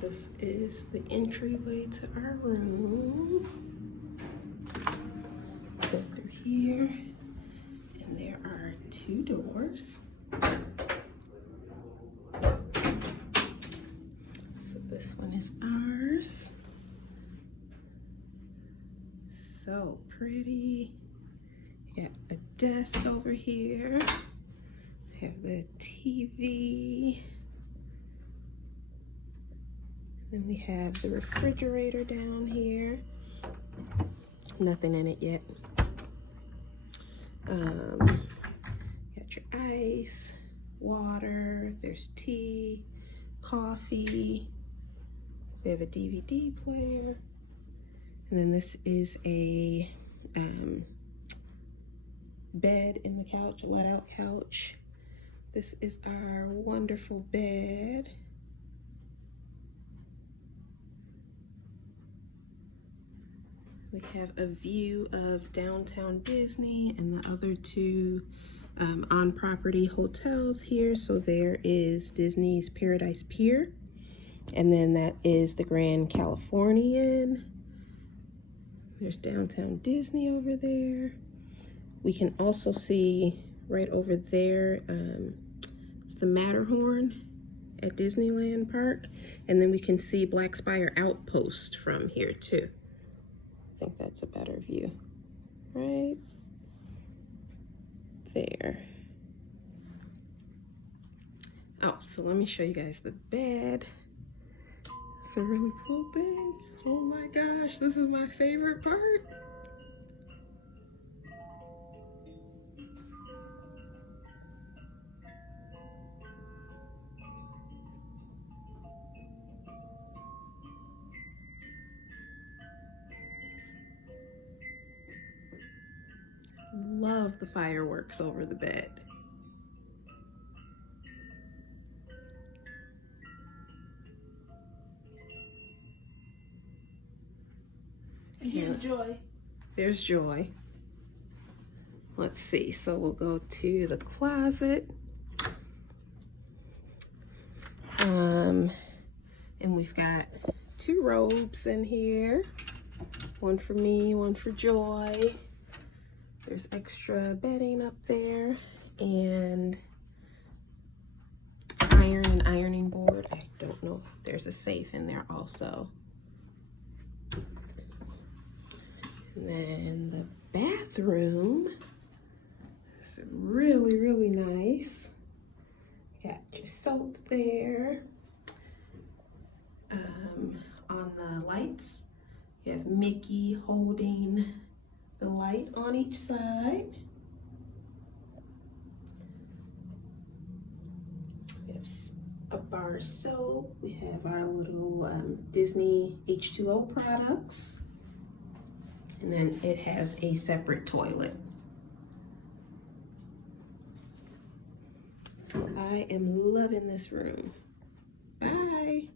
This is the entryway to our room. Go through here, and there are 2 doors. So this one is ours. So pretty. You got a desk over here. We have the TV. Then we have the refrigerator down here. Nothing in it yet. Got your ice, water, there's tea, coffee. We have a DVD player. And then this is a bed in the couch, a let-out couch. This is our wonderful bed. We have a view of downtown Disney and the other 2 on-property hotels here. So there is Disney's Paradise Pier, and then that is the Grand Californian. There's downtown Disney over there. We can also see right over there, it's the Matterhorn at Disneyland Park. And then we can see Black Spire Outpost from here too. I think that's a better view, right there. Oh, so let me show you guys the bed. It's a really cool thing. Oh my gosh, this is my favorite part. Love the fireworks over the bed. And here's Joy. There's Joy. Let's see, so we'll go to the closet. And we've got 2 robes in here. One for me, one for Joy. There's extra bedding up there and ironing board. I don't know. There's a safe in there also. And then the bathroom is really, really nice. Got your soap there. On the lights, you have Mickey holding the light on each side. We have a bar of soap. We have our little Disney H2O products. And then it has a separate toilet. So I am loving this room. Bye.